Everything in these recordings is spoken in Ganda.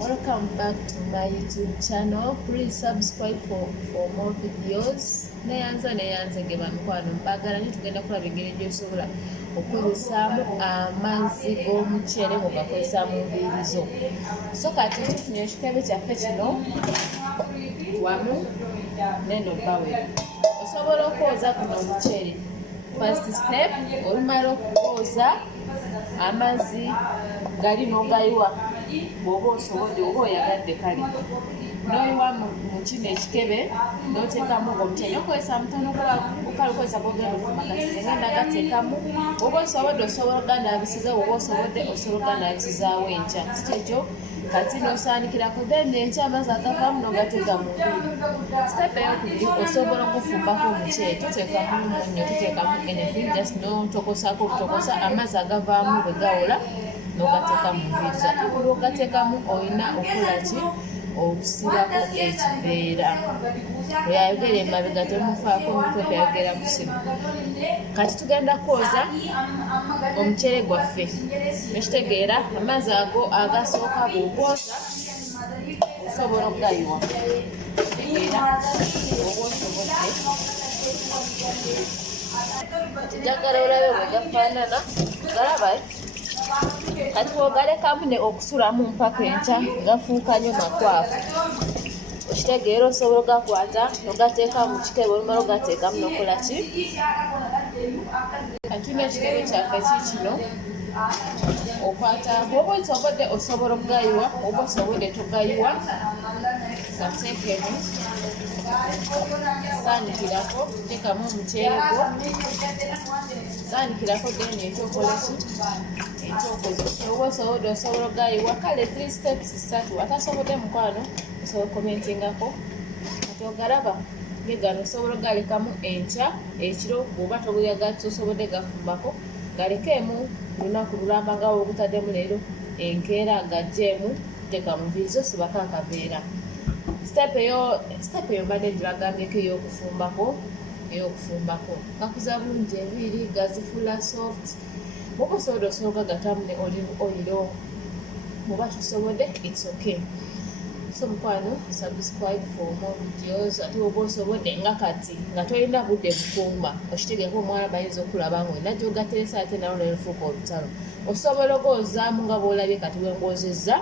Welcome back to my YouTube channel. Please subscribe for more videos. Neyanze geba mukwano mpagala nyo tugenda kulaba engeri gy'osobola okukozesaamu amazzi g'omuceere ng'ogakozesa mu nviiri zo. So kati tufunye ekikebe kyaffe kino wamu n'eno baweri. Osobola okwoza guno omuceere. First step, olumala okwoza amazzi gali n'ogayiwa bw'oba osobodde oba oyagadde kale n'oyiwa mu kino ekikebe n'oteekamu omuceere n'okozesa mutono kale okozesa gogenda okufuma kati zenga nagateekamu oba osobodde osobola oganaabisiza oba osobodde osobola oganaabisizaawo enkya kikyekyo kati n'osaanikirako then enkya amazzi agavaamu n'ogateeka mu nviiri. Step eyokubiri osobola okufumbako omuceere tuteekamu munnyo tuteekamu anything just n'otokosaako obutokosa amazzi agavaamu bwe gawola n'ogateeka mu nviiri zate buli ogateekamu olina okukola ki okusibako ekiveera oyayogera emabega temufaako omutwe byayogera ku simu. Kati tugenda kwoza omuceere gwaffe nekitegeera amazzi ago agasooka bw'ogwoza osobola okugayiwa kitegeera oba osobodde kijagala olabe bwe gafaanana galaba kati bw'ogalekamu ne okusulamu mpaka enkya gafuuka nnyo makwafu okitegeera osobola ogakwata n'ogateeka mu kikebe olumala ogateekamu n'okola ki kati n'ekikebe kyaffe kiikino okwata bw'oba osobodde osobola okugayiwa oba osobodde togayiwa gateekemu saanikirako teekamu omuceere gwo saanikirako deni ekyokola ki ekyokozesa oba osobodde osobola ogayiwa kale 3 steps 3 atasobodde mukwano osobola komentingako kati ogalaba ge gano osobola ogalekamu enkya ekiro bw'oba tobuyaga tosobodde gafumbako galekemu lunaku lulamba nga wogutaddemu leero enkeera gajjeemu teeka mu nviiri zo sibako akaveera. Step eyo mbadde ngiragambyeko ey'okufumbako gakuza bulungi enviiri gazifuula soft bw'oba osobodde osobola ogagatamu ne olive oil bw'oba tosobodde it's okay. So mukwano subscribe for more videos ate bw'oba osobodde nga kati nga tolina budde bukumba okitegeeko omwala bayinza okulaba nga olina gy'ogateresa ate nawo nebifuuka olutalo osobola ogozaamu nga bw'olabye kati bwengozezza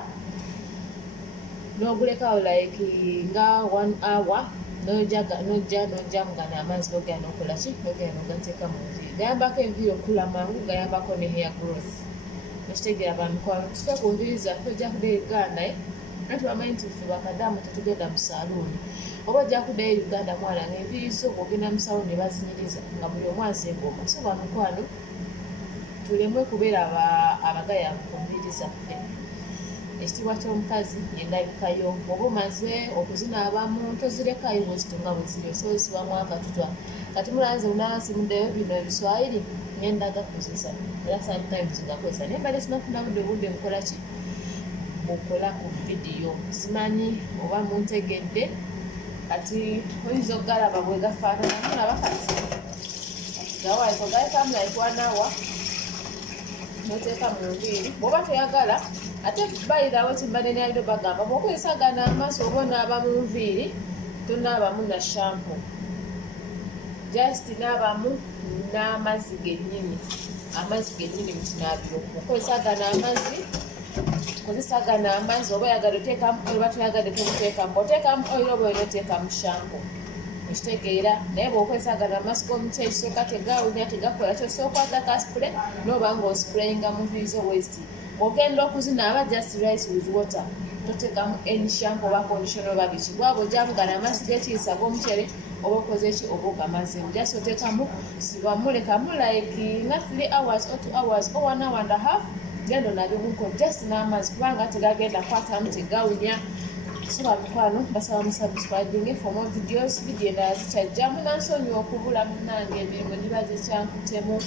n'ogulekawo like nga 1 hour n'ojjamu gano amazzi n'ogenda n'okola ki n'ogenda n'ogateeka mu nviiri gayambako enviiri okula mangu gayambako ne hair growth ekitegeera bamukwano tufe ku nviiri zaffe ojja kuddayo Uganda anti bamanyi nti ffe bakadamu tetugenda mu saaluuni oba ojja kuddayo Uganda mwana ng'enviiri zo bw'ogenda mu saaluuni ne bazinyiriza nga buli omu azengoma so bamukwano tulemwe kubeera abagayavu ku nviiri zaffe. Ekitiibwa ky'omukazi endabikayo oba omaze okuzinaabamu tozirekayo bwezitunga bwe ziri osobola akatutwa kati mulanze munaansimuddeyo bino ebiswayiri ngenda gakozesa era sometimes ngakozesa naye mbadde sinafuna budde bukola ki bukola ku vidiyo simanyi oba muntegedde kati oyinza okugalaba bwe gafaanana mulaba kati gawaito galekamu like 1 hour noteeka mu nviiri bw'oba toyagala ate bayirawo kimbadde naliro bagamba bw'okozesa gano amaaso oba onaaba mu nviiri tonaabamu na shampo just naabamu n'amazzi gennyini mu kinaabiro okozesa gano amazzi oba oyagala oteekamu oba toyagadde tomuteekamu oteekamu oyira oba olina oteekamu shampo ekitegeera naye bw'okozesa gano amaaso g'omuceere ekisooka tegawunya tegakola kyosooka gakasipule n'oba ng'osipureyinga mu nviiri zo westi ogenda okuzinaaba just rice with water toteekamu any shampoo oba conditioner oba biki bwaba ojjamu gano amazzi g'ekiyisa g'omuceere oba okoze ki oba ogamazemu just oteekamu sibamulekamu like nga 3 hours or 2 hours or 1 hour and a half genda onaabyemuko just n'amazzi kubanga tegagenda kwatamu tegawunya. So bamukwano basaba musubscribing for more videos video endala zikyajjamu nansonyiwa okubula munnange emirimu giba gikyankutemu.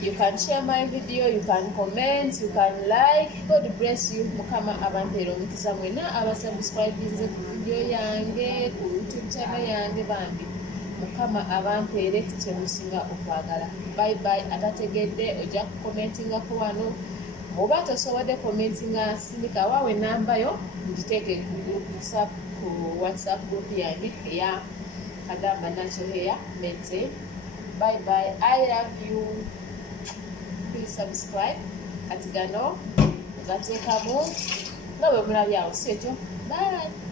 You can share my video, you can comment, you can like. God bless you. Mukama abampeera omukisa mwena abasubscribinze ku video yange ku YouTube channel yange bambi Mukama abampeere kye musinga okwagala. Bye bye. Atategedde ojja kukomentingako wano oba tosobodde commentinga sindika waawe namba yo ngiteeke ku WhatsApp group yange eya Kadamba Natural Hair Maintain. Bye bye, I love you. Please subscribe. Kati gano gateekamu nga bwe mulabye awo si ekyo. Bye.